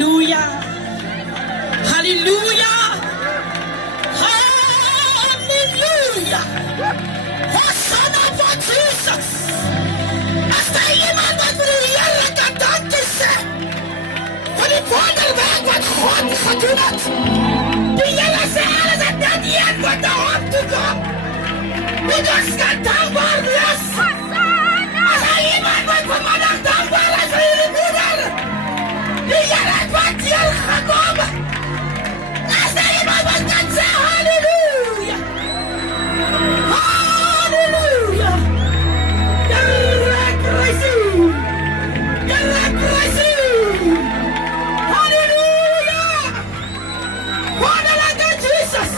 Halleluja. Halleluja. Halleluja. Hosanna voor Jesus. Als er iemand wat voor de Heer kan danken zeggen. Voor die wonderwerk wat God gedaan heeft. Die Heer zei alles dat net hier wordt naar hem toe komt. Moet ons gaan dankbaar wees. Als er iemand wat vanmiddag dankbaar is voor jullie moeder. Die Heer heeft wat hier gekomen. Als er iemand wat kan zeggen, halleluja. Halleluja. Heere, prijs u. Heere, prijs u. Halleluja. Wonderlijke Jesus.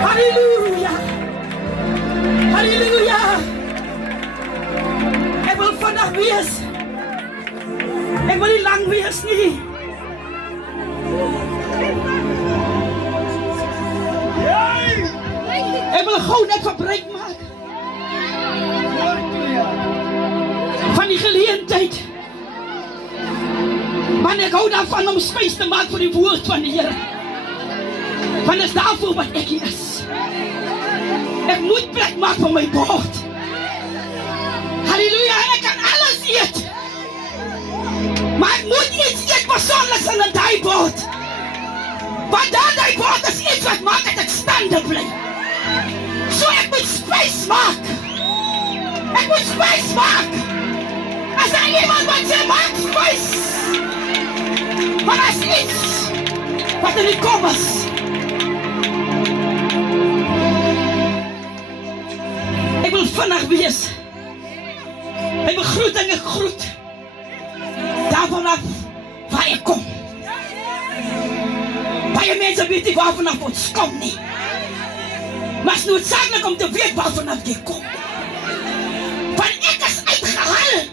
Halleluja. Halleluja. Ik wil vandaag wees. Ik wil niet lang wees nie. Ik wil gauw net verbruik maken van die geleentheid. Want ik hou daarvan om spijs te maken voor die woord van de Heer. Want dat is daarvoor wat ik hier is. Ik moet plek maken voor mijn bord. Halleluja, ik kan alles eten. Maar ik moet iets eten persoonlijks aan een dijbord. Want dat dijbord is iets wat maakt dat ik standen blijf. Zo ik moet spijs maken. Ik moet spijs maken. Als er iemand wat zegt, maak spijs. Maar dat is iets wat er niet komt is. Ik wil vannacht wees. Ik begroet en ik groet. Daar vanaf waar ik kom. Bij je mensen weet ik waar vanaf ons komt niet. Maar het is noodzakelijk om te weten waar vanaf die komt. Want ik is uitgehaald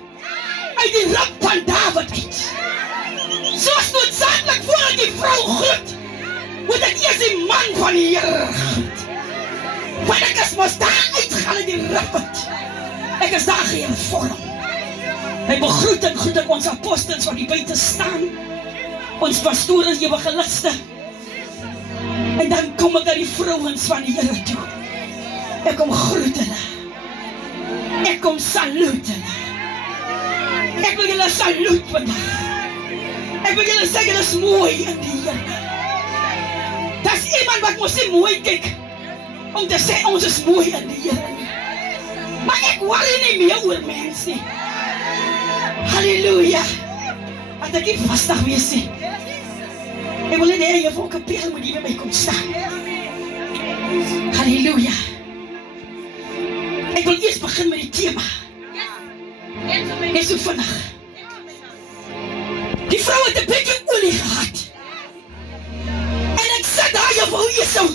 uit die rap van David uit. Zoals noodzakelijk voordat die vrouw groet, moet ik eerst die man van de Heer groet. Want ik is mos daar uitgehaald uit die rap uit. Ik is daar geen vorm. Ik begroet en groet ik onze apostels wat die buiten staan. Ons pastoren, evangelisten. En dan kom ik naar die vrouwens van die Heer toe. Ik kom groeten. Ik kom saluten. Ik wil jullie salut vandaag. Ik wil jullie zeggen, dat is mooi in die Heer. Dat is iemand wat moest niet mooi kijken. Om te zeggen, ons is mooi in die Heer. Maar ik worry niet meer over mensen. Halleluja. Wat ik hier vastig wees. Ik wil in de Heer voor een pijl moet die bij mij komt staan. Halleluja. Ik wil eerst beginnen met die thema. Eerst vandaag. Die vrouw heeft een beetje olie gehad. En ik zet haar je voor je zo.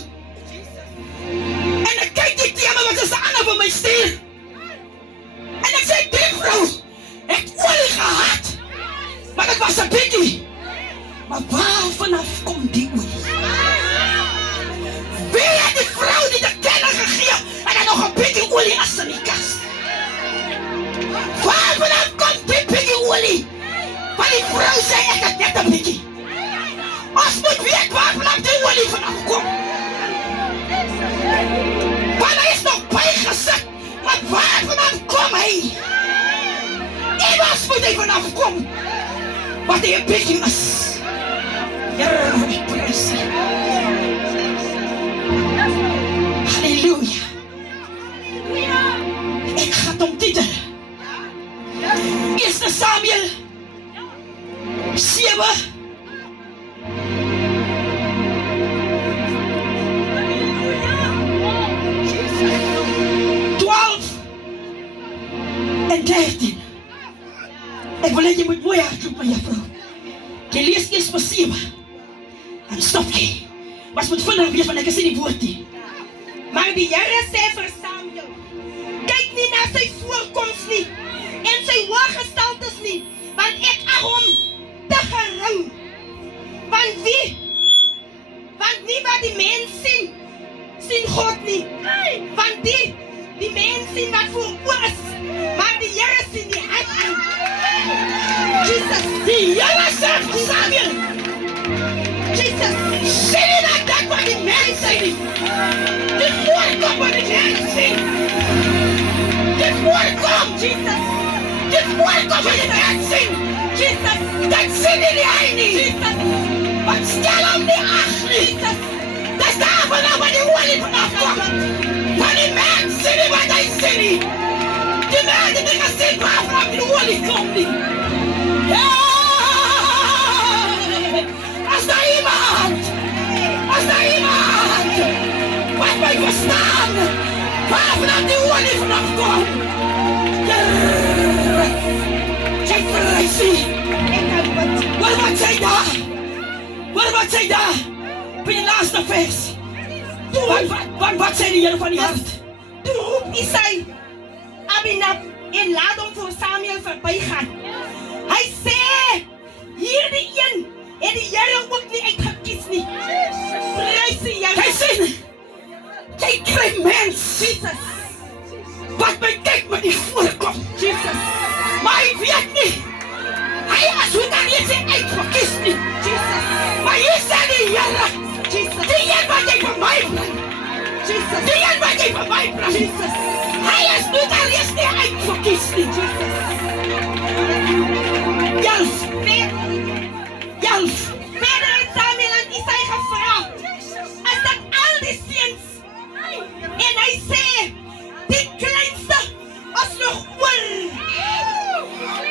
En ik kijk die thema wat is de ander van mij stuur. En ik zei, die vrouw heeft olie gehad. Maar dat was een beetje. Maar waar vanaf komt die olie? Wie heeft die vrouw die te kennen gegeven en dan nog een beetje olie als in die kast? Waar vanaf komt die beetje olie? Want die vrouw zei ik het net een beetje. Als moet weten waar vanaf die olie vanaf komt. Want hij is nog bijgezet. Maar waar vanaf komt hij? Immers moet hij vanaf komen. Wat hij een beetje is. Ja, ik prijs je. Halleluja. Ik ga het omtitelen. 1 Samuel 7. En 13. Ik wil dat je moet mooi hardlopen met je vrouw. Je leest eerst vers 7. En stop je. Maar het moet vanaf wees, want ik zie die woord nie. Maar die Here sê vir Samuel, kyk nie na sy voorkoms nie en sy hoë gestaltes nie, want ek ag hom te gering. Want wie wat die mens sien God nie. Want die mens sien wat voor oor is, Maar die Here sien die hart aan. Jesus, Die Here sê vir Samuel, Jesus, sien nie dat dit wat die mens sê nie. Dit voorkom wat die mens sê. Dit voorkom. Jesus, Dit voorkom wat die mens sê. Jesus, Dit sien nie hy nie. Jesus, Wat stel hom nie ag nie. Dis daarvan af wat die olie vanaf kom. Van die mens sê nie wat hy sê nie. Die mens het nie gesien waarvan die olie kom nie. Ja! As daar iemand wat my verstaan, waarvan die olie vanaf kom. Ja! Jy prysie. ek kan bid. Wat sê daar? Wat sê daar? By die laaste vers. Wat sê die Here van die hart? Toe roep Isai Abinab en laat hom voor Samuel verbygaan. Hy sê, hierdie een het die Here ook nie uitgekies nie. Prys die Here. Jy sien, jy kry mens Jesus, wat my kyk met die voorkom. Jesus, Maar hy weet nie, hy as hoe dan nie sy uitverkies nie. Jesus, Maar hier sê die Here, Jesus, die een wat jy vir my bring, Jesus, die een wat jy vir my bring, Jesus, hy is nie dan is nie uitverkies nie. Jalf, Verder het Samuel aan Isai gevra, is dit al die seuns? En hy sê, die kleinste is nog oor.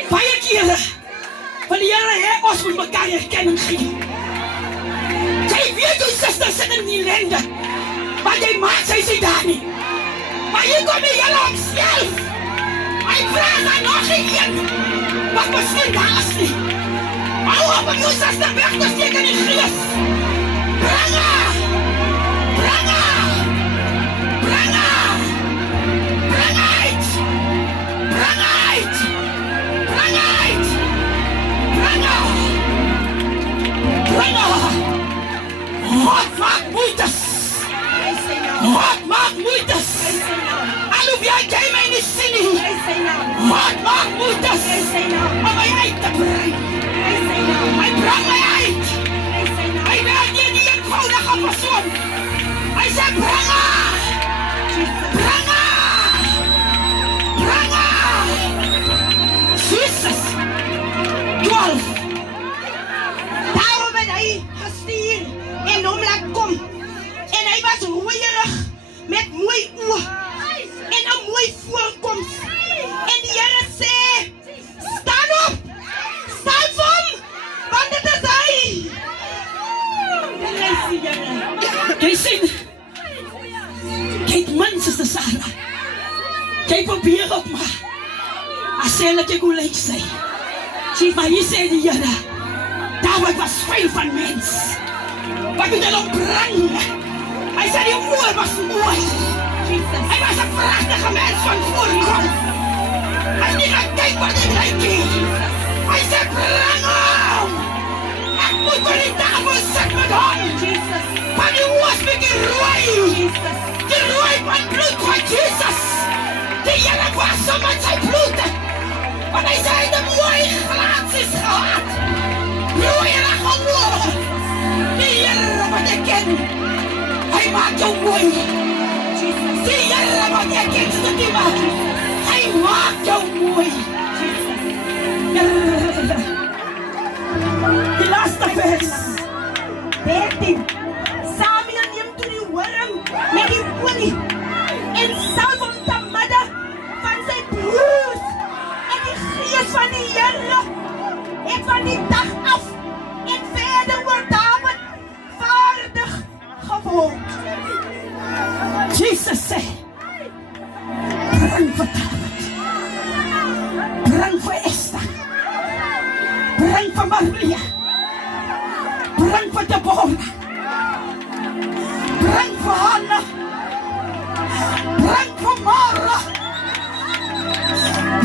baie kere, van die Here het ons moet mekaar erkenning gee. Jy weet jou sister sit in die lende, maar jy maak sy sê daar nie. Maar hier kom die Here homself. Hy vraag aan nog een, wat miskien daar is nie. Hou op om jou sister weg te steek in die gees. Bring haar! Bring haar! Bring haar! Bring uit! Bring uit! Bring uit! Bring haar! Bring haar! God maak moeites! Hy sê nou, God maak moeites! hy sê nou, Alhoef jy my nie sien nie! hy sê nou, God maak moeites! hy sê nou, Om my uit te bring! hy sê nou, Hy bring my uit! hy sê nou, Hy werk nie die eenvoudige persoon! Hy sê bring haar! Jesus, Bring haar! Bring haar! Jesus! 12! daarom het hy gestuur en hom laat kom. En hy was rooierig met mooi oë en 'n mooi voorkoms. En die Here sê, staan op, staan hom, want dit is hy. Prys die Here. Jy sien, jy het mense te Sarah. Jy probeer op maar. As sê net ek hoe lyk sy. Maar hier sê die Here, David was veel van mens. Wat moet hy nog bring? Hy sê die oor was mooi. Jesus, Hy was 'n pragtige mens van voorkom. Hy het nie gekyk wat hy lyk nie. Hy sê bring hom. Ek moet op die tafel sit met hom. Jesus, Van die oor is met die rooi. Jesus, Die rooi van bloed van Jesus. Die Here was so met sy bloed. Want hy sê hy het 'n mooi glans gehad. Rooi en gemoor. Die Here wat ek ken. Hy maak jou mooi. Jesus, Die Here wat ek ken se die maak. Hy maak jou mooi. Die laaste vers. 13. Samuel neem toe die horing met die olie en salf hom te midde van sy broers. En die gees van die Here het van die dag af en verder oor Dawid vaardig geword. Jesus sê, bring vir David. Bring vir Esther. Bring vir Maria. Bring vir Deborah. Bring vir Hannah. Bring vir Mara.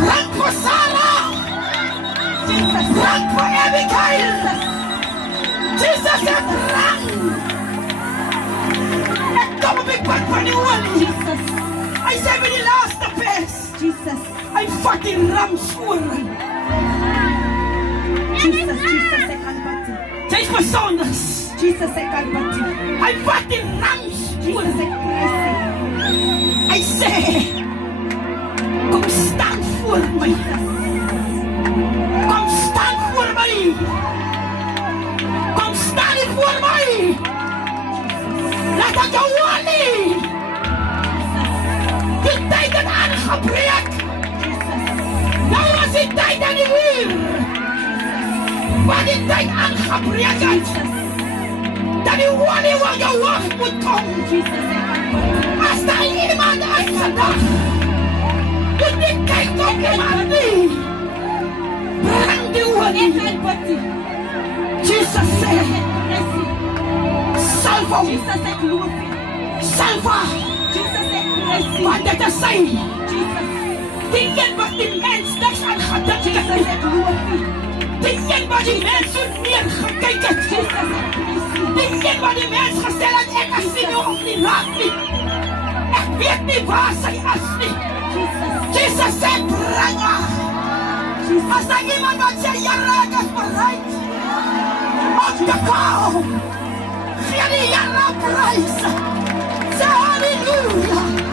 Bring vir Sarah. Jesus, Bring vir Abigail. Jesus sê, bring. Ek kom op die pad van die olie. Jesus, Hy sê by die laaste vers, Jesus, hy die ramsvoeren. Jesus, Jesus, ek kan bid. Sy is besonders. Jesus, ek kan bid. Hy vat die ramsvoeren. Jesus, ek prys U. Hy sê, kom staan voor my. Kom staan voor my. Kom staan hier voor my. Laat ek jou hoor nie. Die tyd het aangebreek. Nou was die tyd aan die muur. Waar die tyd aangebreek het. Dat die olie waar jou hoofd moet kom. As daar iemand is vandag, moet die kyk op iemand nie. Breng die olie. Jesus sê, salva. Salva. Want dit is sy. Die een wat die mens niks aan gedink het. Die een wat die mens so neergekyk het. Die een wat die mens gestel het, ek as sien hoe om nie raak nie. Ek weet nie waar sy is nie. Jesus sê, bring haar. As daar iemand wat sê, Here, ek is bereid om te kom. Gee die Here prys. Sê halleluja.